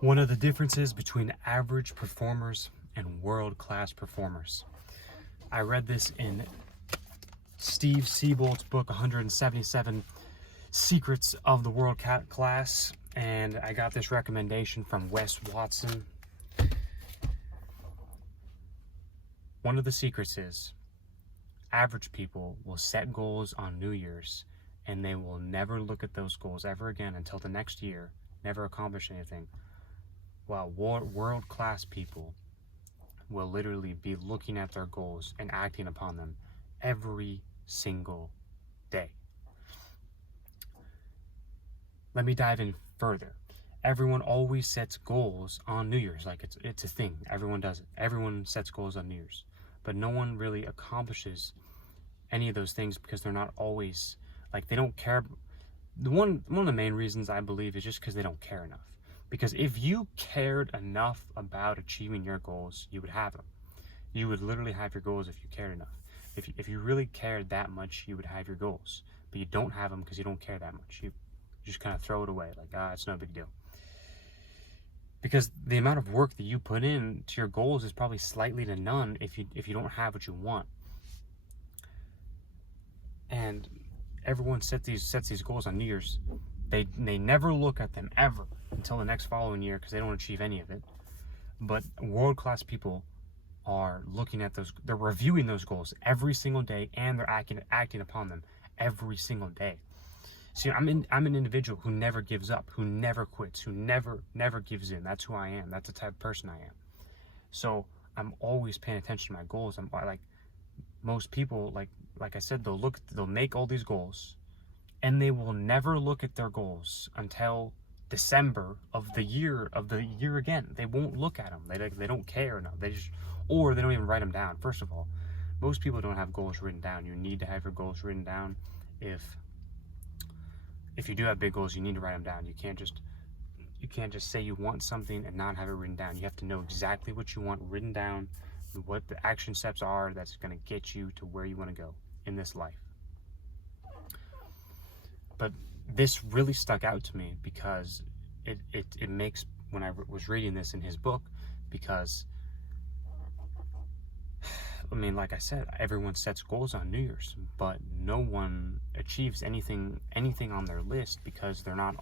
One of the differences between average performers and world-class performers. I read this in Steve Siebold's book, 177 Secrets of the World Class, and I got this recommendation from Wes Watson. One of the secrets is average people will set goals on New Year's and they will never look at those goals ever again until the next year, never accomplish anything. While world-class people will literally be looking at their goals and acting upon them every single day. Let me dive in further. Everyone always sets goals on New Year's, like it's a thing. Everyone does it. Everyone sets goals on New Year's, but no one really accomplishes any of those things because they're not always, like, they don't care. One of the main reasons I believe is just because they don't care enough. Because if you cared enough about achieving your goals, you would have them. You would literally have your goals if you cared enough. If you really cared that much, you would have your goals. But you don't have them because you don't care that much. You just kind of throw it away, like, it's no big deal. Because the amount of work that you put in to your goals is probably slightly to none if you don't have what you want. And everyone sets these goals on New Year's. They never look at them ever until the next following year because they don't achieve any of it. But world-class people are looking at those, they're reviewing those goals every single day, and they're acting upon them every single day. See, I'm an individual who never gives up, who never quits, who never gives in. That's who I am. That's the type of person I am. So I'm always paying attention to my goals. I'm like, most people, like I said, they'll make all these goals, and they will never look at their goals until December of the year again. They won't look at them. They don't care enough. Or they don't even write them down. First of all, most people don't have goals written down. You need to have your goals written down. If you do have big goals, you need to write them down. You can't just say you want something and not have it written down. You have to know exactly what you want written down, what the action steps are that's going to get you to where you want to go in this life. But this really stuck out to me because it makes, when I was reading this in his book, because I mean, like I said, everyone sets goals on New Year's, but no one achieves anything on their list because they're not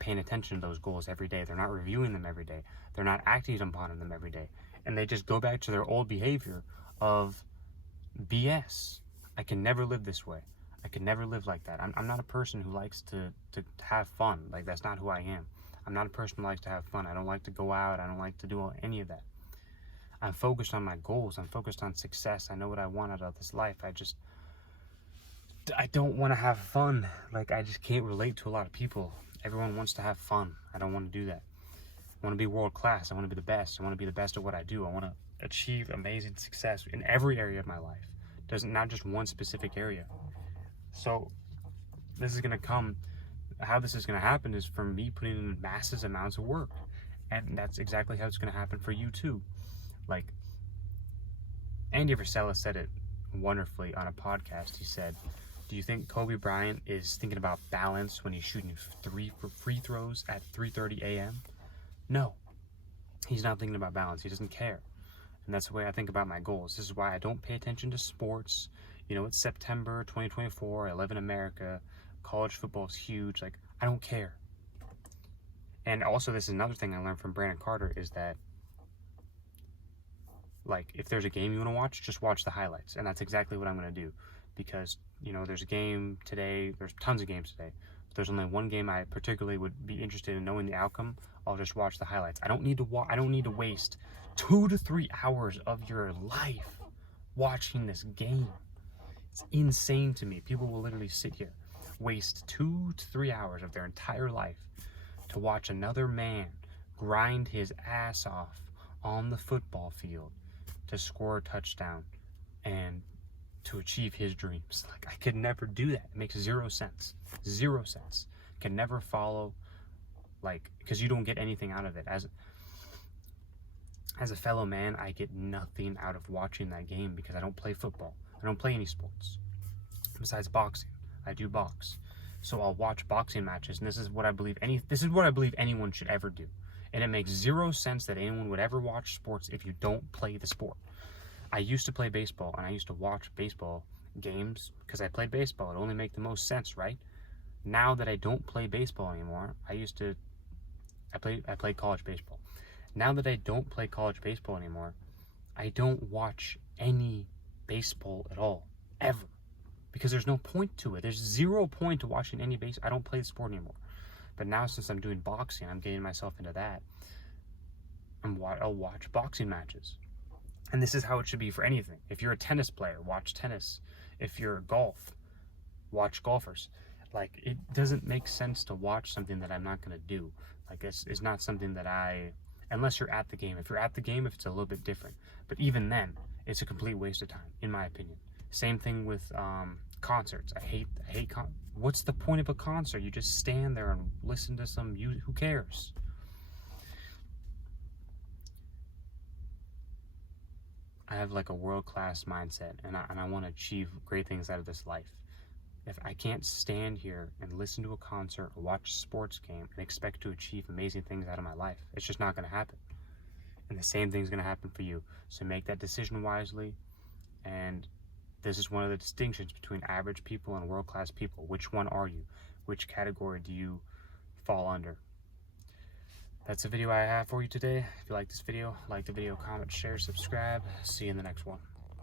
paying attention to those goals every day. They're not reviewing them every day. They're not acting upon them every day. And they just go back to their old behavior of BS. I can never live this way. I can never live like that. I'm not a person who likes to have fun. Like, that's not who I am. I'm not a person who likes to have fun. I don't like to go out. I don't like to do any of that. I'm focused on my goals. I'm focused on success. I know what I want out of this life. I don't want to have fun. Like, I just can't relate to a lot of people. Everyone wants to have fun. I don't want to do that. I want to be world class. I want to be the best. I want to be the best at what I do. I want to achieve amazing success in every area of my life. Not just one specific area. So this is going to come, how this is going to happen is from me putting in massive amounts of work. And that's exactly how it's going to happen for you too. Like, Andy Frisella said it wonderfully on a podcast. He said, do you think Kobe Bryant is thinking about balance when he's shooting free throws at 3:30 a.m.? No, he's not thinking about balance. He doesn't care. And that's the way I think about my goals. This is why I don't pay attention to sports. You know, it's September 2024. I live in America. College football is huge. Like, I don't care. And also, this is another thing I learned from Brandon Carter is that, like, if there's a game you want to watch, just watch the highlights. And that's exactly what I'm going to do. Because, you know, there's a game today. There's tons of games today. But there's only one game I particularly would be interested in knowing the outcome. I'll just watch the highlights. I don't need to waste 2 to 3 hours of your life watching this game. It's insane to me. People will literally sit here, waste 2 to 3 hours of their entire life to watch another man grind his ass off on the football field to score a touchdown and to achieve his dreams. Like, I could never do that. It makes 0 sense. 0 sense. Can never follow, like, because you don't get anything out of it. As a fellow man, I get nothing out of watching that game because I don't play football. I don't play any sports besides boxing. I do box. So I'll watch boxing matches, and this is what I believe anyone should ever do. And it makes zero sense that anyone would ever watch sports if you don't play the sport. I used to play baseball, and I used to watch baseball games because I played baseball. It only make the most sense, right? Now that I don't play baseball anymore, I played college baseball. Now that I don't play college baseball anymore, I don't watch any baseball at all, ever. Because there's no point to it. There's zero point to watching any base. I don't play the sport anymore. But now, since I'm doing boxing, I'm getting myself into that. I'll watch boxing matches. And this is how it should be for anything. If you're a tennis player, watch tennis. If you're golf, watch golfers. Like, it doesn't make sense to watch something that I'm not going to do. Like, it's not something that unless you're at the game. If you're at the game, if it's a little bit different. But even then, it's a complete waste of time, in my opinion. Same thing with concerts. I hate what's the point of a concert? You just stand there and listen to some music. Who cares? I have like a world-class mindset, and I want to achieve great things out of this life. If I can't stand here and listen to a concert or watch a sports game and expect to achieve amazing things out of my life, it's just not going to happen. And the same thing's going to happen for you. So make that decision wisely. And this is one of the distinctions between average people and world-class people. Which one are you? Which category do you fall under? That's the video I have for you today. If you like this video, like the video, comment, share, subscribe. See you in the next one.